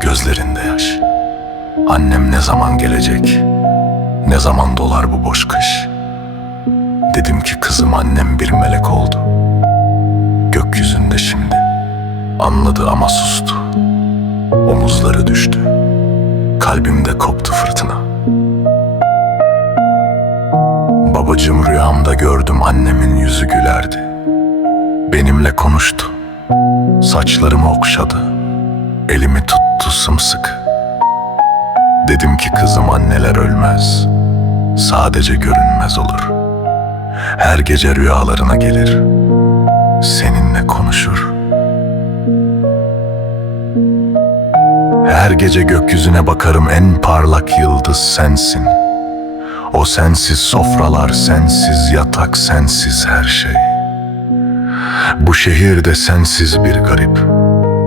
Gözlerinde yaş. Annem ne zaman gelecek? Ne zaman dolar bu boş kış? Dedim ki kızım annem bir melek oldu. Gökyüzünde şimdi. Anladı ama sustu. Omuzları düştü. Kalbimde koptu fırtına. Babacım rüyamda gördüm annemin yüzü gülerdi. Benimle konuştu. Saçlarımı okşadı. Elimi tuttu sımsıkı. Dedim ki kızım anneler ölmez. Sadece görünmez olur. Her gece rüyalarına gelir. Seninle konuşur. Her gece gökyüzüne bakarım en parlak yıldız sensin. O sensiz sofralar, sensiz yatak, sensiz her şey. Bu şehirde sensiz bir garip.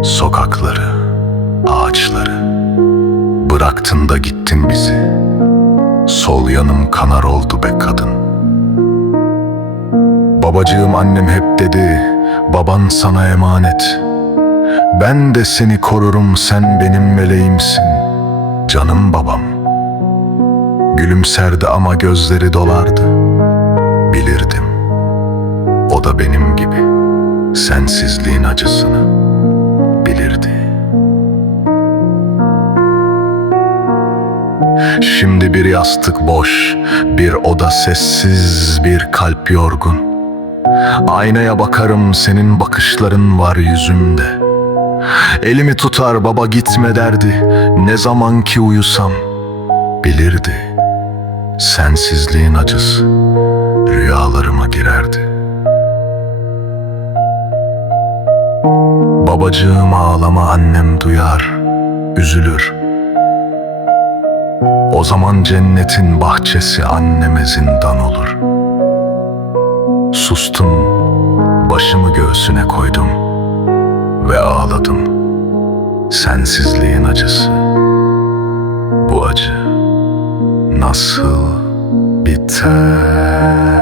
Sokakları, ağaçları. Bıraktın da gittin bizi. Sol yanım kanar oldu be kadın. Babacığım annem hep dedi, baban sana emanet. Ben de seni korurum, sen benim meleğimsin. Canım babam. Gülümserdi ama gözleri dolardı. Bilirdim. O da benim gibi sensizliğin acısını bilirdi. Şimdi bir yastık boş, bir oda sessiz, bir kalp yorgun. Aynaya bakarım senin bakışların var yüzümde. Elimi tutar baba gitme derdi. Ne zaman ki uyusam bilirdi. Sensizliğin acısı rüyalarıma girerdi. Babacığım ağlama annem duyar, üzülür. O zaman cennetin bahçesi anneme zindan olur. Sustum, başımı göğsüne koydum ve ağladım. Sensizliğin acısı. Bu acı nasıl biter?